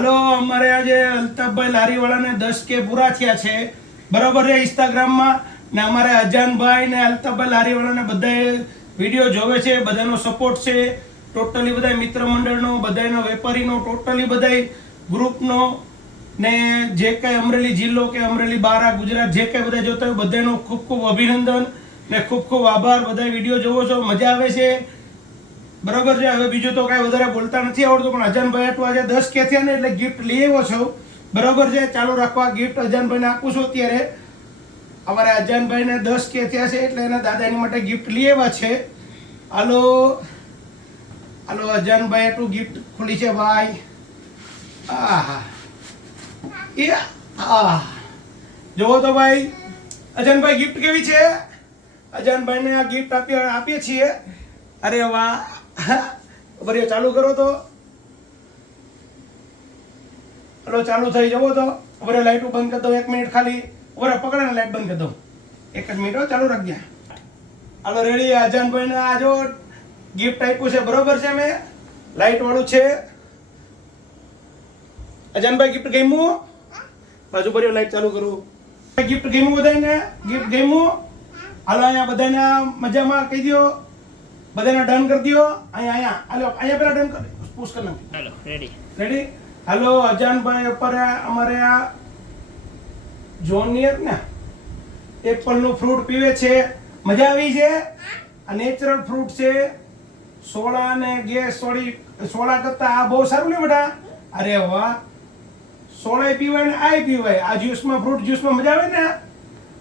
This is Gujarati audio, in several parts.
હાલો અમારે આજે અલ્તાફભાઈ લારીવાળાને 10K પૂરા થયા છે બરાબર છે ઇન્સ્ટાગ્રામમાં ને અમારે અજાનભાઈ ને અલ્તાફભાઈ લારીવાળાને બધાએ વિડીયો જોવે છે, બધાનો સપોર્ટ છે, ટોટલી બધા મિત્ર મંડળનો, બધાનો વેપારીનો, ટોટલી બધા ગ્રુપનો ને જે કાંઈ અમરેલી જિલ્લો કે અમરેલી બારા ગુજરાત જે કાંઈ બધા જોતા હોય બધાનો ખૂબ ખૂબ અભિનંદન ને ખૂબ ખૂબ આભાર. બધા વિડીયો જોવો છો, મજા આવે છે બરાબર છે. હવે બીજું તો કાંઈ વધારે બોલતા નથી આવડતું, પણ અજાનભાઈ આટલું આજે 10K થયા ને એટલે ગિફ્ટ લઈ આવ્યો છો બરાબર છે. ચાલુ રાખવા ગિફ્ટ અજાનભાઈને આપું છું. અત્યારે અમારે અજાનભાઈને 10K થયા છે એટલે એના દાદાની માટે ગિફ્ટ લઈ આવ્યા છે. હાલો હાલો અજાનભાઈ આટલું ગિફ્ટ ખુલી છે ભાઈ. આહા એ આ જોવો તો ભાઈ અજાનભાઈ ગિફ્ટ કેવી છે. અજાનભાઈને આ ગિફ્ટ આપીએ છીએ. અરે વાહ, બરાબર ચાલુ કરો તો. હલો ચાલુ થઈ જવો તો. બરાબર લાઈટ બંધ કરી દો 1 મિનિટ ખાલી. બરાબર પકડે ને લાઈટ બંધ કરી દો 1 જ મિનિટ ચાલુ રાખજે. હાલો રેડી. અજાનભાઈને આ જો ગિફ્ટ આપ્યું છે બરોબર છે. મેં લાઈટ વાળું છે. અજાનભાઈ ગિફ્ટ ગમ્યું? બાજુ ભર્યો લાઈટ ચાલુ કરું. ગિફ્ટ ગમ્યું બધાને? ગિફ્ટ ગમ્યું? હાલો અહીંયા બધાને મજામાં કહી દો. બધાને ડન કરી દો. અહીંયા હાલો અહીંયા પેલા ડન કરી પુશ કરી નાખ. હાલો રેડી રેડી. હાલો અજાનભાઈ ઉપર અમારે આ જોનિયર ને એપલનું ફ્રૂટ પીવે છે. મજા આવી છે. આ નેચરલ ફ્રૂટ છે. સોડા ને ગેસ સોડા કરતા આ બહુ સારું ને બેટા. અરે વાહ, સોડા પીવાય ને આ પીવાય. આ જ્યુસમાં ફ્રૂટ જ્યુસમાં મજા આવે ને.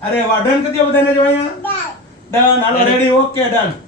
અરે વાહ, ડન કરી દો બધાને. જો અહીંયા ડન. હાલો રેડી. Okay done.